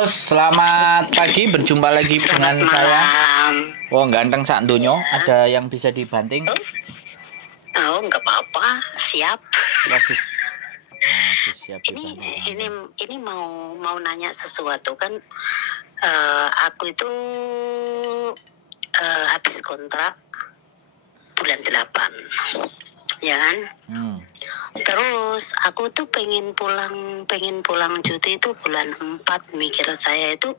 Halo, selamat pagi. Berjumpa lagi Selamat dengan saya. malam. Oh, ganteng sak dunyo. Ya. Ada yang bisa dibanting? Oh, nggak apa-apa. Siap. Waduh, waduh siap Ini dibanting. ini mau nanya sesuatu kan. Aku itu habis kontrak bulan 8, ya kan? Terus aku tuh pengen pulang cuti itu bulan 4. Mikir saya itu,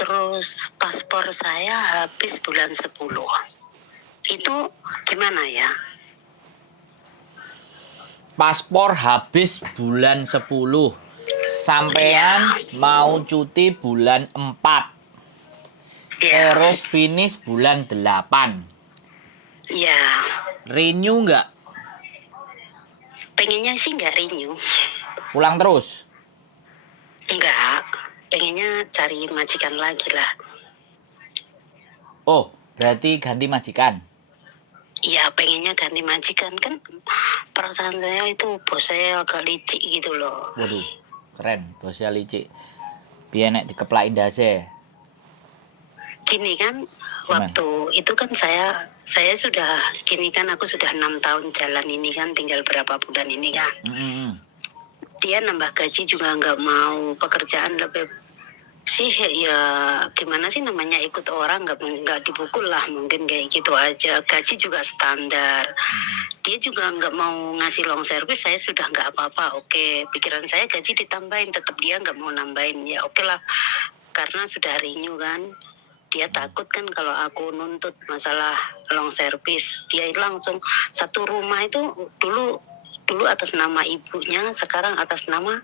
terus paspor saya habis bulan 10. Itu gimana ya? Paspor habis bulan 10. Sampean mau cuti bulan 4. Ya, Terus finish bulan 8. ya. Renew nggak? Pengennya sih nggak renew. Pulang terus? Enggak. Pengennya cari majikan lagi lah. Oh, berarti ganti majikan. Iya, pengennya ganti majikan. Kan perasaan saya itu bos saya agak licik gitu loh. Waduh, keren. Bosnya licik. Biar nek dikeplakin dase. Gini kan, Gimana? waktu itu kan saya sudah, gini kan aku sudah 6 tahun jalan ini kan, tinggal berapa bulan ini kan. Dia nambah gaji juga nggak mau, pekerjaan lebih sih ya, gimana sih namanya, ikut orang, nggak dipukul lah, mungkin kayak gitu aja. Gaji juga standar. Dia juga nggak mau ngasih long service. Saya sudah nggak apa-apa, oke. Pikiran saya gaji ditambahin, tetap dia nggak mau nambahin, ya oke lah, karena sudah renew kan. Dia takut kan kalau aku nuntut masalah long service. Dia langsung satu rumah itu dulu atas nama ibunya, sekarang atas nama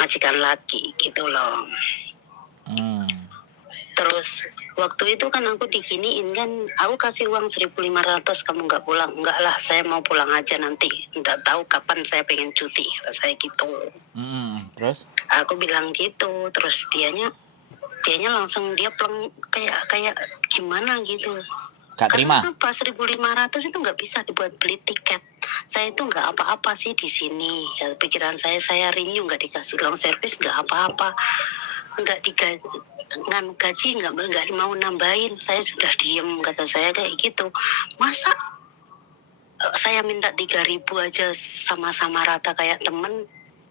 majikan laki gitu loh. Terus waktu itu kan aku diginiin kan, aku kasih uang 1.500, kamu nggak pulang. Enggak lah, saya mau pulang aja nanti, nggak tahu kapan saya pengen cuti, kata saya gitu. Terus? Aku bilang gitu, terus dianya langsung dia pleng, kayak gimana gitu. Gak terima? Karena apa, 1.500 itu nggak bisa dibuat beli tiket. Saya itu nggak apa-apa sih di sini. Pikiran saya renew nggak dikasih long service, nggak apa-apa. Nggak digaji, gaji nggak mau nambahin. Saya sudah diem, kata saya kayak gitu. Masa saya minta 3.000 aja sama-sama rata kayak temen,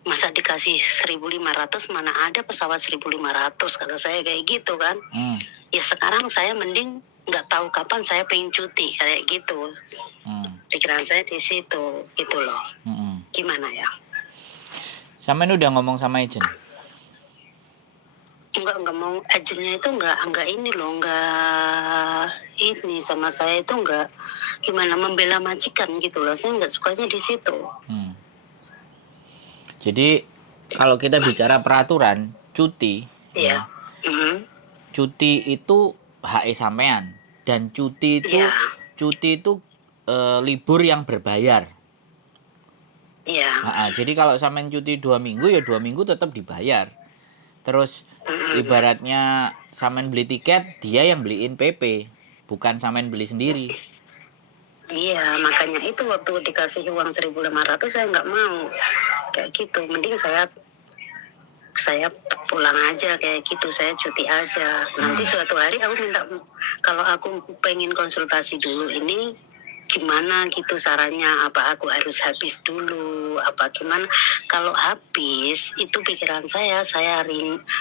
masa dikasih 1.500, mana ada pesawat 1.500, kata saya kayak gitu kan. Ya sekarang saya mending nggak tahu kapan saya pengen cuti kayak gitu. Pikiran saya di situ gitu loh. Gimana ya? Sampean udah ngomong sama agent? Enggak mau, agennya itu enggak ini loh, enggak ini sama saya itu, enggak gimana membela majikan gitu loh. Saya enggak sukanya di situ. Jadi kalau kita bicara peraturan cuti, Iya. Cuti itu hak sampean, dan cuti itu libur yang berbayar. Iya. Jadi kalau sampean cuti 2 minggu ya 2 minggu tetap dibayar. Terus ibaratnya sampean beli tiket, dia yang beliin PP, bukan sampean beli sendiri. Iya, makanya itu waktu dikasih uang 1.500 saya nggak mau kayak gitu. Mending saya pulang aja kayak gitu, saya cuti aja. Nanti suatu hari aku minta, kalau aku pengen konsultasi dulu ini gimana gitu sarannya, apa aku harus habis dulu, apa gimana. Kalau habis itu pikiran saya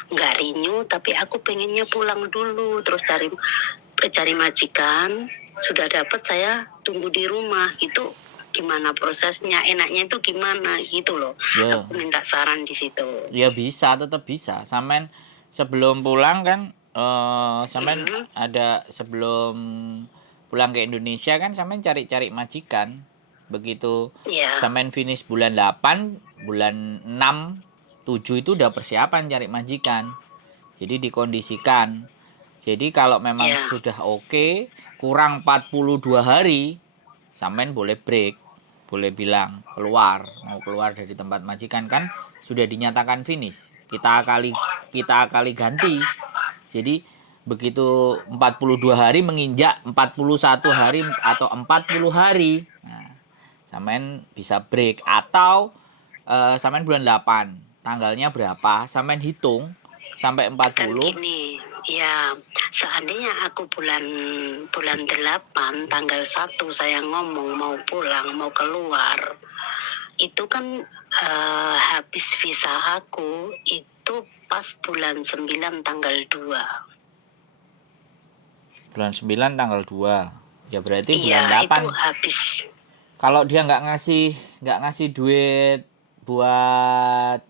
nggak renew, tapi aku pengennya pulang dulu, terus cari majikan. Sudah dapat, saya tunggu di rumah gitu. Gimana prosesnya, enaknya itu gimana gitu loh. Aku minta saran di situ. Ya bisa, tetap bisa. Sampean sebelum pulang kan, sampean ada sebelum pulang ke Indonesia kan sampean cari-cari majikan. Begitu sampean finish bulan 8, bulan 6, 7 itu udah persiapan cari majikan. Jadi dikondisikan. Jadi kalau memang sudah oke, kurang 42 hari, sampean boleh break. Boleh bilang mau keluar dari tempat majikan, kan sudah dinyatakan finish. Kita akali ganti. Jadi begitu 42 hari menginjak 41 hari atau 40 hari, nah, sampean bisa break. Atau sampean bulan 8, tanggalnya berapa, sampean hitung sampai Kan 40. gini, ya seandainya aku bulan 8 tanggal 1 saya ngomong mau pulang, mau keluar, itu kan habis visa aku itu pas bulan 9 tanggal 2. Bulan 9 tanggal 2. Ya berarti bulan Iya, itu 8. habis. Kalau dia nggak ngasih duit buat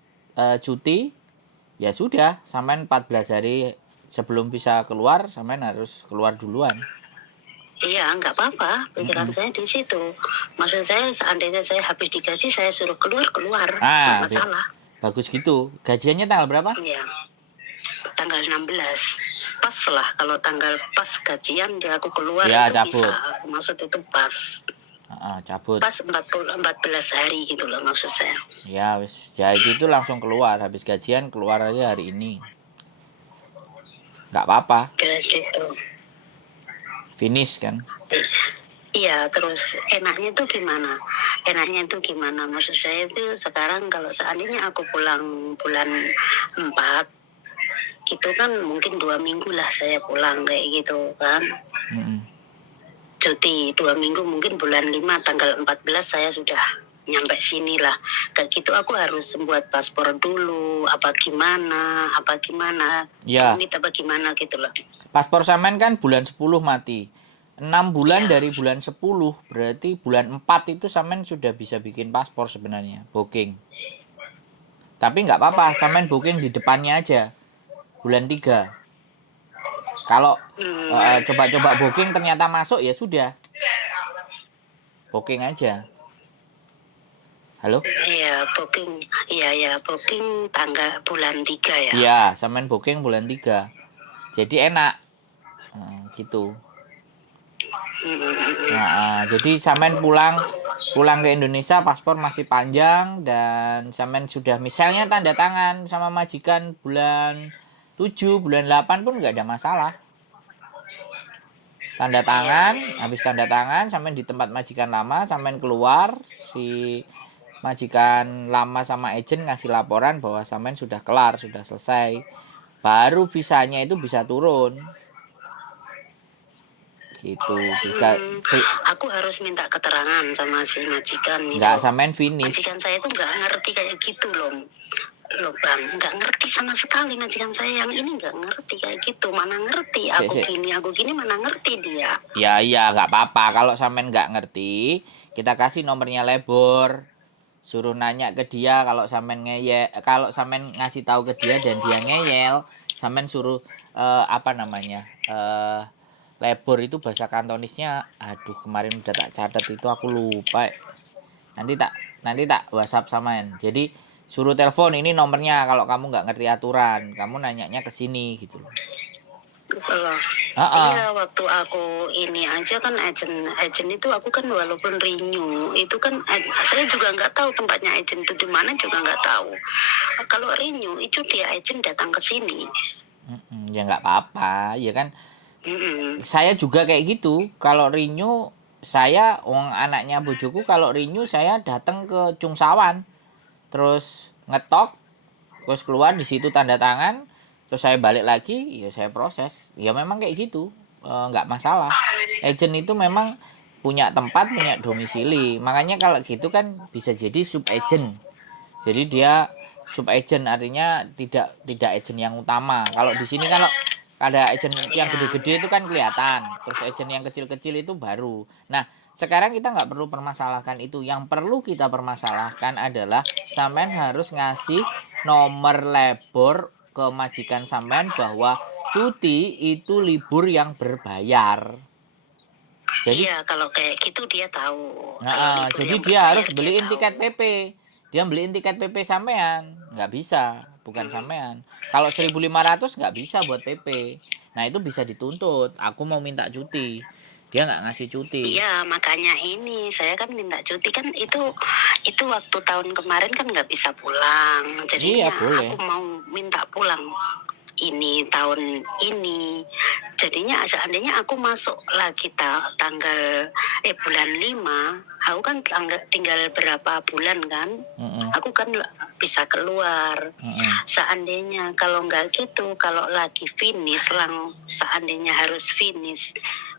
cuti, ya sudah, sampean 14 hari sebelum bisa keluar, sampean harus keluar duluan. Iya, nggak apa-apa. Pikiran saya di situ. Maksud saya seandainya saya habis digaji, saya suruh keluar, nggak masalah. Bagus gitu. Gajiannya tanggal berapa? Iya, tanggal 16. Pas lah, kalau tanggal pas gajian dia aku keluar Ya, itu cabut. bisa. Maksud itu pas. Cabut. Pas 14 hari gitu loh maksud saya. Ya, wis. Ya gitu langsung keluar. Habis gajian keluar aja hari ini. Nggak apa-apa. Kayak gitu. Finish kan. Iya, terus enaknya itu gimana? Enaknya itu gimana? Maksud saya itu sekarang kalau seandainya aku pulang bulan 4, gitu kan mungkin 2 minggu lah saya pulang kayak gitu kan. Cuti 2 minggu, mungkin bulan 5 tanggal 14 saya sudah nyampe sini lah. Kayak gitu aku harus membuat paspor dulu, apa gimana, Ya. Rumit apa gimana gitu loh. Paspor sampean kan bulan 10 mati. 6 bulan dari bulan 10, berarti bulan 4 itu sampean sudah bisa bikin paspor sebenarnya, booking. Tapi nggak apa-apa, sampean booking di depannya aja, bulan 3. Kalau coba-coba booking ternyata masuk, ya sudah, booking aja. Halo? Iya, booking. Iya, booking tanggal bulan 3 ya. Iya, sampean booking bulan 3. Jadi enak. Gitu. Jadi sampean pulang ke Indonesia, paspor masih panjang, dan sampean sudah misalnya tanda tangan sama majikan bulan 7, bulan 8 pun nggak ada masalah. Tanda tangan, habis tanda tangan sampean di tempat majikan lama, sampean keluar, si majikan lama sama agent ngasih laporan bahwa sampean sudah kelar, sudah selesai. Baru visanya itu bisa turun. Gitu. Aku harus minta keterangan sama si majikan itu. Nggak, sampean finish. Majikan saya itu nggak ngerti kayak gitu loh Bang, nggak ngerti sama sekali majikan saya yang ini, nggak ngerti kayak gitu. Mana ngerti aku gini mana ngerti dia. Ya nggak apa-apa kalau sampean nggak ngerti, kita kasih nomornya Lebor, suruh nanya ke dia. Kalau sampean ngasih tahu ke dia dan dia ngeyel, sampean suruh Lebor itu bahasa Kantonisnya, aduh kemarin udah tak catat itu aku lupa. Nanti tak WhatsApp samain. Jadi suruh telepon, ini nomornya kalau kamu nggak ngerti aturan, kamu nanyanya ke sini gitu loh. Gitu loh. Iya, waktu aku ini aja kan agent itu aku kan walaupun renew itu kan saya juga nggak tahu tempatnya agent itu di mana, juga nggak tahu. Kalau renew itu dia agent datang ke sini. Ya nggak apa-apa, ya kan. Saya juga kayak gitu. Kalau renew, saya anaknya bojoku, kalau renew saya datang ke Cungsawan, terus ngetok, terus keluar di situ tanda tangan, terus saya balik lagi, ya saya proses. Ya memang kayak gitu, nggak masalah. Agent itu memang punya tempat, punya domisili. Makanya kalau gitu kan bisa jadi sub agent. Jadi dia sub agent, artinya tidak agent yang utama. Kalau di sini kalau ada agent yang gede-gede itu kan kelihatan, terus agent yang kecil-kecil itu baru. Nah, sekarang kita nggak perlu permasalahkan itu. Yang perlu kita permasalahkan adalah sampean harus ngasih nomor Lebor ke majikan sampean bahwa cuti itu libur yang berbayar. Jadi, iya, kalau kayak gitu dia tahu. Jadi dia harus beliin tiket PP. Dia beliin tiket PP sampean, nggak bisa, bukan sampean. Kalau 1.500 nggak bisa buat PP. Nah itu bisa dituntut. Aku mau minta cuti, dia nggak ngasih cuti. Iya, makanya ini saya kan minta cuti kan itu waktu tahun kemarin kan nggak bisa pulang. Jadi aku mau minta pulang ini tahun ini Jadinya seandainya aku masuk lagi tanggal bulan 5, aku kan tinggal berapa bulan kan, aku kan bisa keluar. Seandainya kalau nggak gitu, kalau lagi finish, seandainya harus finish,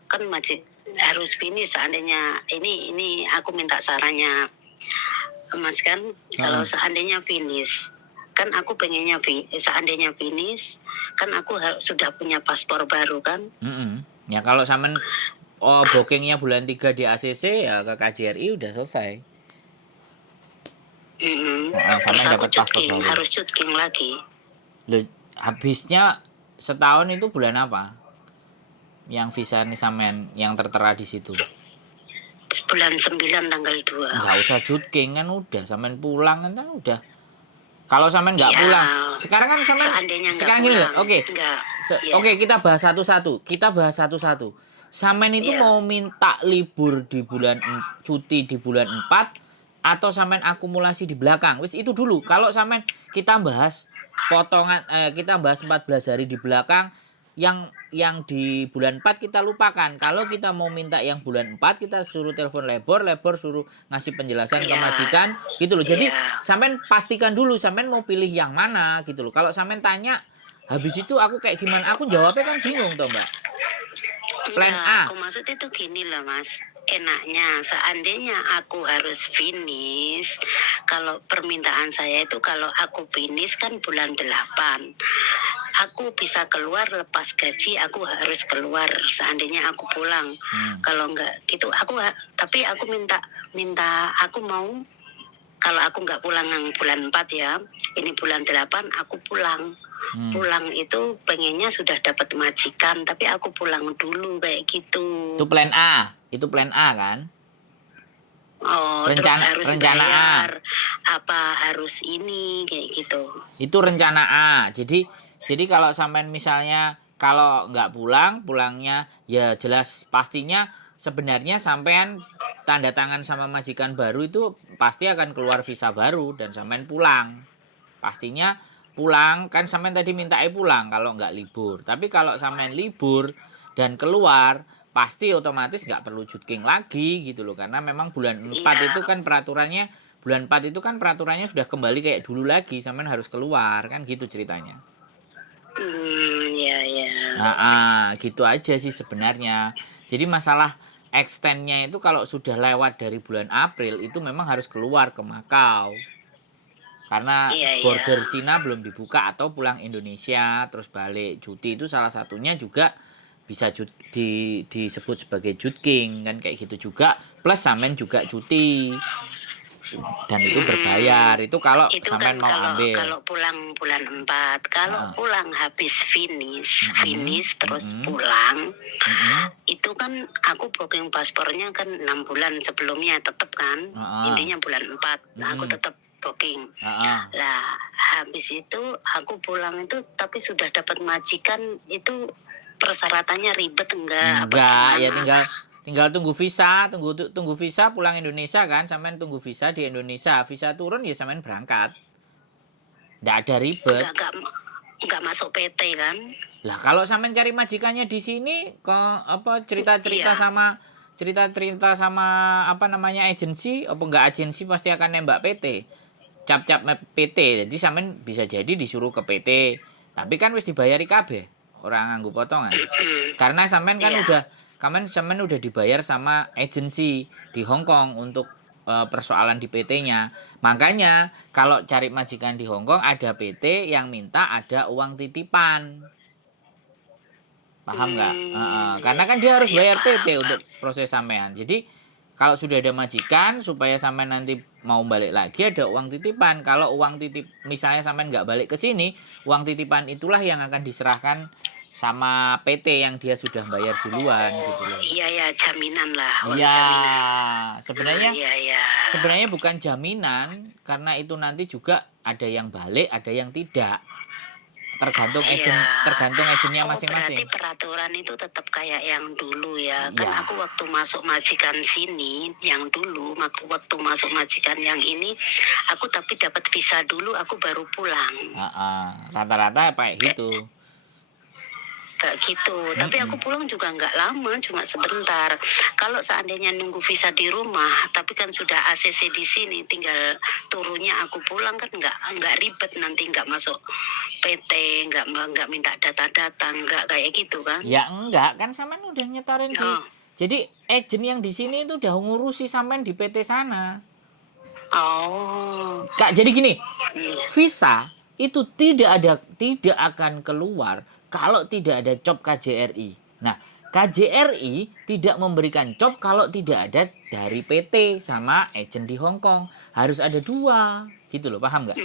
kan masih harus finish. Seandainya ini aku minta sarannya Mas kan, kalau seandainya finish, kan aku pengennya seandainya finish, kan aku sudah punya paspor baru kan. Ya kalau sampean bookingnya bulan 3 di ACC ya ke KJRI udah selesai. Terus aku harus cutking lagi. Loh, habisnya setahun itu bulan apa? Yang visa nih sampean yang tertera di situ. Bulan 9 tanggal 2. Enggak usah cutking kan udah, sampean pulang kan udah. Kalau sampean nggak pulang, sekarang kan sampean sekarang gini loh. Oke. Oke, kita bahas satu-satu. Sampean itu mau minta libur di bulan cuti di bulan 4 atau sampean akumulasi di belakang? Wis itu dulu. Kalau sampean kita bahas potongan kita bahas 14 hari di belakang, yang di bulan 4 kita lupakan. Kalau kita mau minta yang bulan 4, kita suruh telepon labor suruh ngasih penjelasan ke majikan gitu loh. Jadi sampean pastikan dulu sampean mau pilih yang mana gitu loh. Kalau sampean tanya habis itu aku kayak gimana, aku jawabnya kan bingung toh Mbak. Plan A. Aku maksud itu gini lah Mas, enaknya seandainya aku harus finish, kalau permintaan saya itu kalau aku finish kan bulan 8, aku bisa keluar lepas gaji, aku harus keluar seandainya aku pulang. Kalau enggak gitu tapi aku minta aku mau, kalau aku nggak pulang yang bulan 4 ya, ini bulan 8 aku pulang. Pulang itu pengennya sudah dapat majikan, tapi aku pulang dulu kayak gitu. Itu plan A kan? Terus harus bayar apa harus ini kayak gitu. Itu rencana A. Jadi kalau sampean misalnya kalau nggak pulangnya ya jelas pastinya sebenarnya sampean tanda tangan sama majikan baru itu pasti akan keluar visa baru dan sampean pulang. Pastinya pulang kan, sampean tadi minta pulang kalau nggak libur. Tapi kalau sampean libur dan keluar pasti otomatis nggak perlu cutking lagi gitu loh, karena memang bulan 4 itu kan peraturannya sudah kembali kayak dulu lagi, sampean harus keluar kan gitu ceritanya. Gitu aja sih sebenarnya. Jadi masalah extendnya itu kalau sudah lewat dari bulan April itu memang harus keluar ke Makau. Karena border Cina belum dibuka atau pulang Indonesia terus balik cuti, itu salah satunya juga bisa disebut sebagai cutking kan kayak gitu juga, plus sampean juga cuti dan itu berbayar. Itu kalau sampean mau ambil. Kalau pulang bulan 4, kalau pulang habis finish terus pulang, itu kan aku booking paspornya kan 6 bulan sebelumnya tetap kan, intinya bulan 4 aku tetap booking. Lah habis itu aku pulang itu tapi sudah dapat majikan, itu persyaratannya ribet enggak ya tinggal tunggu visa, tunggu visa pulang Indonesia kan, sampean tunggu visa di Indonesia, visa turun ya sampean berangkat. Nggak ada ribet. Enggak masuk PT kan? Lah kalau sampean cari majikannya di sini ke cerita-cerita sama apa namanya agensi, apa enggak agensi pasti akan nembak PT. Cap-cap PT. Jadi sampean bisa jadi disuruh ke PT. Tapi kan wis dibayari kabeh, ora nganggo potongan. Karena sampean kan sampean udah dibayar sama agensi di Hong Kong untuk persoalan di PT-nya. Makanya kalau cari majikan di Hong Kong ada PT yang minta ada uang titipan. Paham nggak? Karena kan dia harus bayar PT untuk proses sampean. Jadi kalau sudah ada majikan, supaya sampean nanti mau balik lagi ada uang titipan. Kalau uang titip misalnya sampean nggak balik ke sini, uang titipan itulah yang akan diserahkan sama PT yang dia sudah bayar duluan gitu loh. Iya, jaminan lah. Sebenarnya bukan jaminan, karena itu nanti juga ada yang balik, ada yang tidak. Tergantung agennya masing-masing. Berarti peraturan itu tetap kayak yang dulu ya. Kan aku waktu masuk majikan sini, yang dulu, waktu masuk majikan yang ini, aku tapi dapat visa dulu, aku baru pulang. Rata-rata kayak gitu. kayak gitu. Tapi aku pulang juga nggak lama, cuma sebentar. Kalau seandainya nunggu visa di rumah, tapi kan sudah ACC di sini, tinggal turunnya aku pulang kan nggak ribet, nanti nggak masuk PT, nggak minta data-data, nggak kayak gitu kan? Ya enggak, kan sampean udah nyetorin di. Oh. Jadi agent yang di sini itu udah ngurusi sampean di PT sana. Oh. Kak, jadi gini, Hmm. visa itu tidak akan keluar kalau tidak ada COP KJRI. Nah, KJRI tidak memberikan COP kalau tidak ada dari PT sama agent di Hong Kong. Harus ada 2, gitu loh, paham nggak?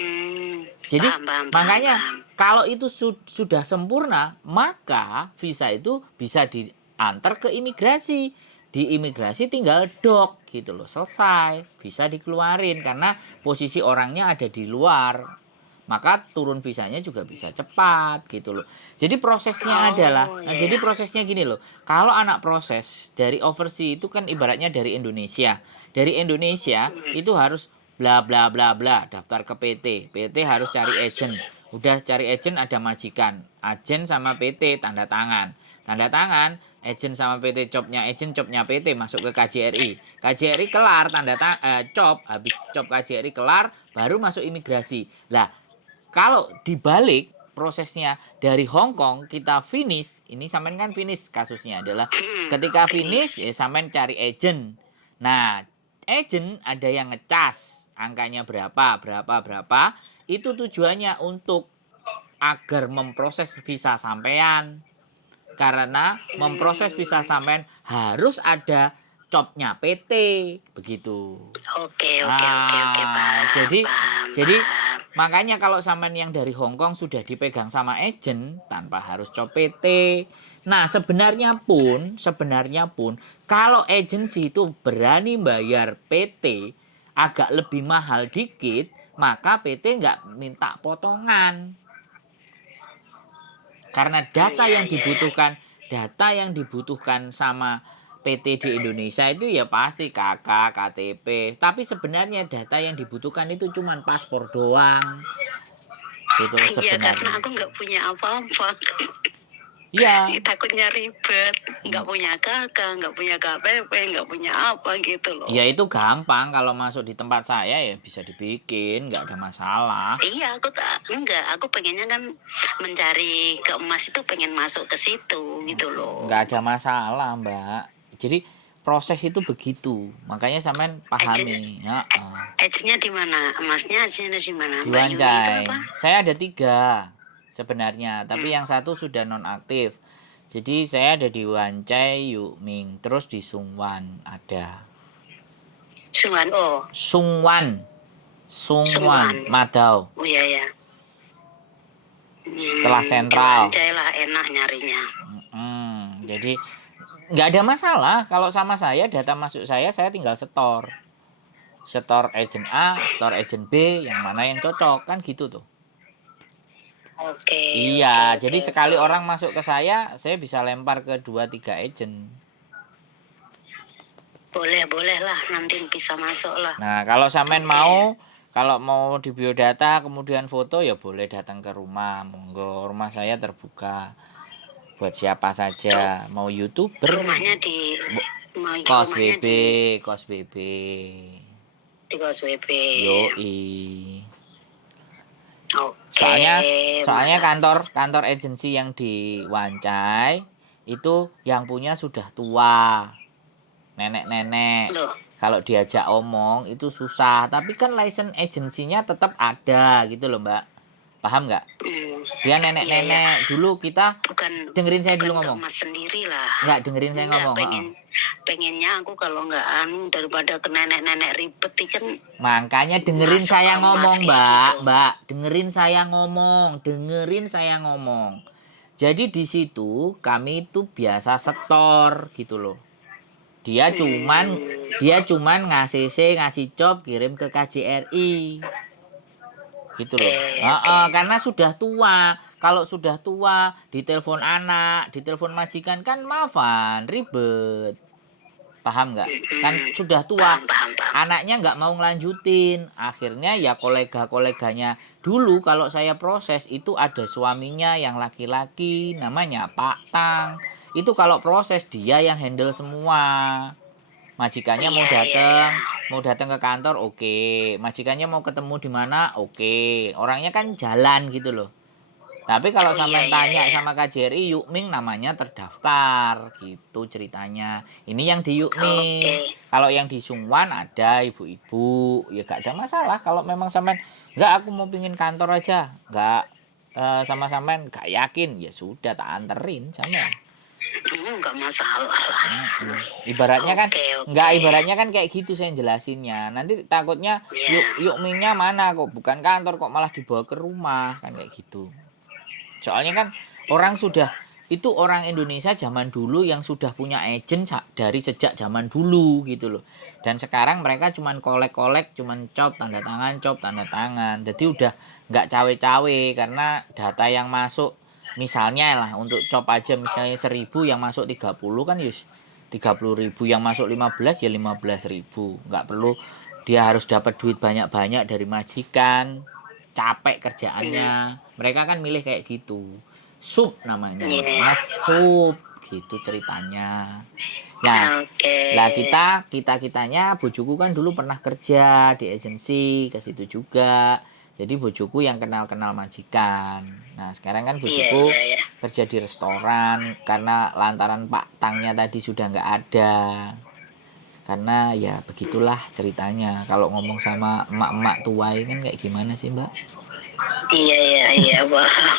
Jadi makanya kalau itu sudah sempurna, maka visa itu bisa diantar ke imigrasi. Di imigrasi tinggal dok gitu loh, selesai, bisa dikeluarin karena posisi orangnya ada di luar. Maka turun visanya juga bisa cepat gitu loh. Jadi prosesnya adalah, jadi prosesnya gini loh. Kalau anak proses dari overseas itu kan ibaratnya dari Indonesia. Dari Indonesia itu harus bla bla bla bla, daftar ke PT. PT harus cari agent. Udah cari agent, ada majikan. Agent sama PT tanda tangan. Tanda tangan, agent sama PT, copnya agent, copnya PT masuk ke KJRI. KJRI kelar, cop, habis cop KJRI kelar, baru masuk imigrasi. Lah, kalau dibalik prosesnya dari Hong Kong kita finish, ini sampean kan finish kasusnya adalah ketika finish ya sampean cari agent. Nah, agent ada yang ngecas angkanya berapa, itu tujuannya untuk agar memproses visa sampean. Karena memproses visa sampean harus ada copnya PT, begitu. Oke, paham. Jadi makanya kalau sampean yang dari Hong Kong sudah dipegang sama agent tanpa harus cop PT. Nah, sebenarnya pun kalau agensi itu berani bayar PT agak lebih mahal dikit, maka PT nggak minta potongan. Karena data yang dibutuhkan sama PT di Indonesia itu ya pasti KK, KTP. Tapi sebenarnya data yang dibutuhkan itu cuma paspor doang. Gitu loh sebenarnya. Iya, karena aku nggak punya apa-apa. Iya. Takutnya ribet, nggak punya KK, nggak punya KTP, nggak punya apa gitu loh. Ya itu gampang, kalau masuk di tempat saya ya bisa dibikin, nggak ada masalah. Iya, aku pengennya kan mencari ke emas itu pengen masuk ke situ gitu loh. Nggak ada masalah, Mbak. Jadi proses itu begitu, makanya sampean pahami. Agentnya di mana? Emasnya agentnya di mana? Di Wancai. Saya ada 3 sebenarnya, tapi yang satu sudah nonaktif. Jadi saya ada di Wancai, Yukming, terus di Sungwan ada. Sungwan, Madao. Oh iya. Setelah sentral. Wancai lah enak nyarinya. Jadi nggak ada masalah kalau sama saya, data masuk saya tinggal setor agent A, setor agent B, yang mana yang cocok kan gitu tuh. Iya, jadi sekali orang masuk ke saya bisa lempar ke 2-3 agent. Boleh lah, nanti bisa masuk lah. Nah, kalau sampean kalau mau di biodata kemudian foto ya boleh datang ke rumah, monggo, rumah saya terbuka buat siapa saja, mau YouTuber. Rumahnya di Kos BB. Di Kos BB. Yoi. Soalnya kantor agensi yang di Wancai itu yang punya sudah tua, nenek-nenek. Kalau diajak omong itu susah, tapi kan license agensinya tetap ada gitu loh, Mbak. Paham nggak? Dia nenek-nenek. Dulu kita dengerin saya dulu ngomong. Mas sendiri lah. Nggak, dengerin saya ngomong. Pengennya aku kalau nggak daripada ke nenek-nenek ribet kan. Makanya dengerin saya ngomong, Mbak. Dengerin saya ngomong. Jadi di situ kami itu biasa setor gitu loh. Dia cuman ngasih job kirim ke KJRI. Gitu loh. Karena sudah tua. Kalau sudah tua, ditelepon anak, ditelepon majikan kan maafan, ribet. Paham nggak? Kan sudah tua, Paham. anaknya nggak mau ngelanjutin. Akhirnya ya kolega-koleganya dulu kalau saya proses itu ada suaminya yang laki-laki namanya Pak Tang. Itu kalau proses dia yang handle semua. Majikannya mau datang ke kantor, oke. Majikannya mau ketemu di mana, oke. Orangnya kan jalan gitu loh. Tapi kalau sampean tanya sama KJRI, Yukming namanya terdaftar, gitu ceritanya. Ini yang di Yukming. Kalau yang di Sungwan ada ibu-ibu, ya gak ada masalah. Kalau memang sampean, enggak aku mau pingin kantor aja, enggak sama sampean gak yakin, ya sudah tak anterin sampean. Enggak masalah lah. Ibaratnya kan ibaratnya kan kayak gitu saya jelasinnya. Nanti takutnya Yukmingnya mana kok bukan kantor kok malah dibawa ke rumah kan kayak gitu. Soalnya kan orang Indonesia zaman dulu yang sudah punya agent dari sejak zaman dulu gitu loh. Dan sekarang mereka cuman kolek-kolek, cuman cop tanda tangan. Jadi udah nggak cawe-cawe karena data yang masuk misalnya lah untuk cop aja misalnya 1.000 yang masuk 30 kan yus 30.000 yang masuk 15 ya 15.000. Nggak perlu dia harus dapat duit banyak-banyak dari majikan. Capek kerjaannya, mereka kan milih kayak gitu. Sup namanya, Mas Sup, gitu ceritanya. Nah, kitanya bojoku kan dulu pernah kerja di agensi ke situ juga. Jadi bojoku yang kenal majikan. Nah, sekarang kan bojoku kerja di restoran karena lantaran Pak Tangnya tadi sudah nggak ada. Karena ya begitulah ceritanya. Kalau ngomong sama emak-emak tua kan kayak gimana sih mbak? Iya paham.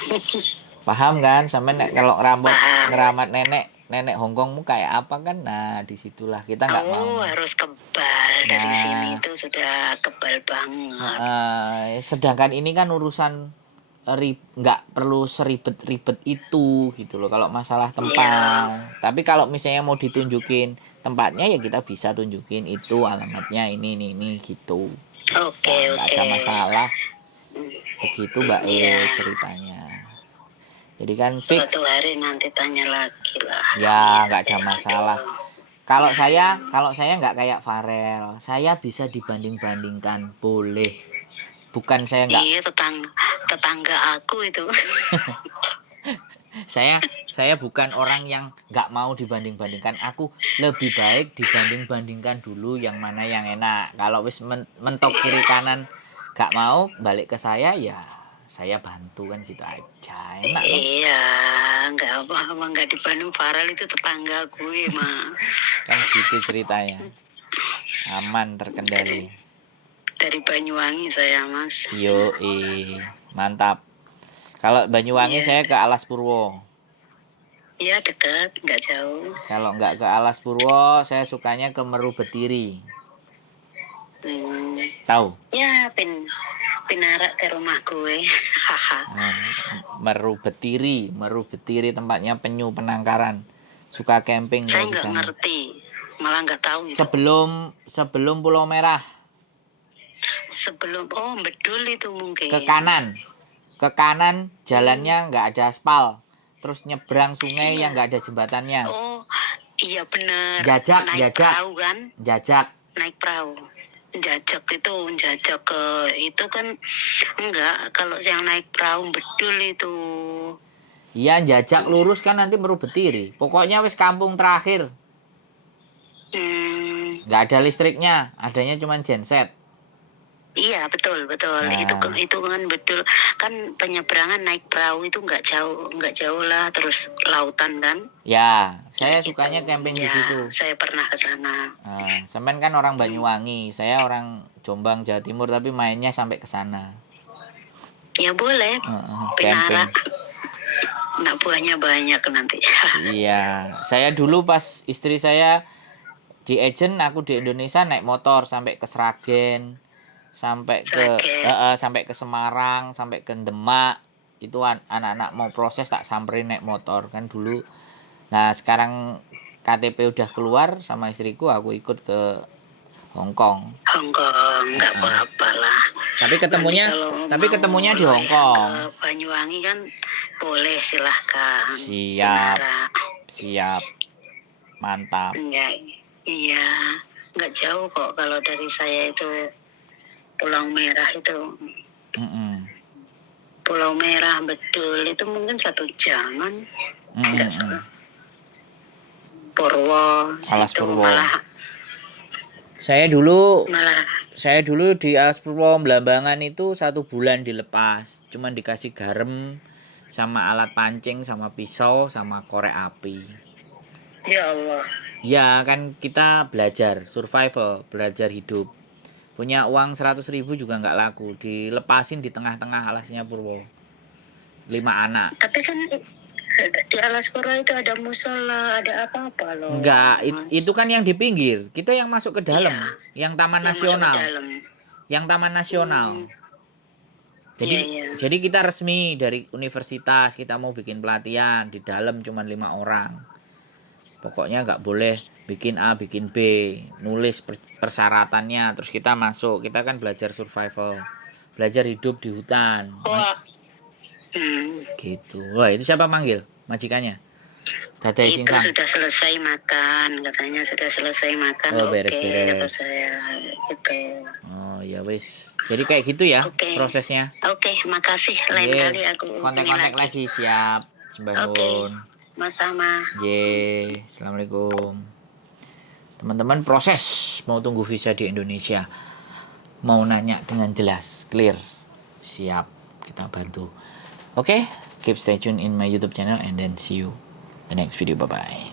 Paham kan? Sampai kalau ngeramat nenek Hongkongmu kayak apa kan? Nah disitulah kita nggak mau. Harus kebal dari sini itu sudah kebal banget. Sedangkan ini kan urusan nggak perlu seribet-ribet itu gitu loh kalau masalah tempat. Tapi kalau misalnya mau ditunjukin tempatnya ya kita bisa tunjukin itu alamatnya ini gitu. Nggak ada masalah. Begitu Mbak ceritanya. Jadi kan fix. Suatu hari nanti tanya lagi lah. Ya nggak ada masalah. Kalau saya nggak kayak Farel. Saya bisa dibanding-bandingkan boleh. Bukan saya nggak. Iya tetangga aku itu. saya bukan orang yang nggak mau dibanding-bandingkan. Aku lebih baik dibanding-bandingkan dulu yang mana yang enak. Kalau wis mentok kiri kanan nggak mau balik ke saya ya saya bantu kan gitu aja enak loh. Iya nggak apa-apa nggak dibanding Farel itu tetangga gue mah. Kan gitu ceritanya. Aman terkendali. Dari Banyuwangi saya mas. Mantap. Kalau Banyuwangi saya ke Alas Purwo. Iya dekat, nggak jauh. Kalau nggak ke Alas Purwo, saya sukanya ke Meru Betiri. Tahu? Ya pinarak ke rumah gue. Meru Betiri tempatnya penyu penangkaran. Suka camping. Saya nggak ngerti, malah nggak tahu itu. Sebelum Pulau Merah. Bedul itu mungkin. Ke kanan jalannya nggak ada aspal. Terus nyebrang sungai yang nggak ada jembatannya. Oh iya benar. Jajak perahu kan? Naik perahu. Jajak ke itu kan enggak. Kalau yang naik perahu Bedul itu. Iya jajak lurus kan nanti Meru Betiri. Pokoknya wis kampung terakhir. Nggak ada listriknya, adanya cuma genset. Iya betul. Nah. Itu kan betul kan penyeberangan naik perahu itu nggak jauh lah terus lautan kan. Ya saya sukanya camping di situ. Saya pernah ke sana. Sampean kan orang Banyuwangi, saya orang Jombang Jawa Timur tapi mainnya sampai ke sana. Ya boleh. Pinarak. Anak buahnya banyak nanti. Iya saya dulu pas istri saya di agent aku di Indonesia naik motor sampai ke Sragen. Sampai ke Semarang, sampai ke Demak. Itu anak-anak mau proses tak samperin naik motor kan dulu. Nah, sekarang KTP udah keluar sama istriku aku ikut ke Hongkong. Enggak apa-apa lah. Tapi ketemunya di Hongkong. Banyuwangi kan boleh silahkan. Siap. Mantap. Iya, nggak jauh kok kalau dari saya itu Pulau Merah itu. Mm-mm. Pulau Merah betul itu mungkin 1 jaman. Nggak salah. Purwo Alas itu Purwo. malah Saya dulu malah di Alas Purwo Belambangan itu 1 bulan dilepas. Cuman dikasih garam sama alat pancing sama pisau sama korek api. ya Allah. Ya kan kita belajar survival, belajar hidup. Punya uang 100.000 juga nggak laku. Dilepasin di tengah-tengah alasnya Purwo. 5 anak. Tapi kan di Alas Purwo itu ada musola, ada apa-apa loh. Enggak, Mas. itu kan yang di pinggir. Kita yang masuk ke dalam. Iya, Yang Taman yang masuk ke Nasional. dalam. Yang Taman Nasional. Jadi Iya. jadi kita resmi dari universitas, kita mau bikin pelatihan di dalam cuma 5 orang. Pokoknya nggak boleh bikin A, bikin B, nulis persyaratannya, terus kita masuk. Kita kan belajar survival, belajar hidup di hutan. Wah. Gitu. Wah, itu siapa manggil? Majikannya? Dada Itu Insang. sudah selesai makan, katanya sudah selesai makan. Oh, Oke, beres-beres. kata saya gitu. Oh, ya wis. Jadi kayak gitu ya Oke. prosesnya. Oke, makasih. Lain Ye, kali aku kontak-kontak lagi. Siap. Sembahun. Oke, sama-sama. Ye, assalamualaikum. Teman-teman, proses mau tunggu visa di Indonesia, mau nanya dengan jelas, clear, siap, kita bantu. Oke, keep stay tune in my YouTube channel and then see you the next video. Bye bye.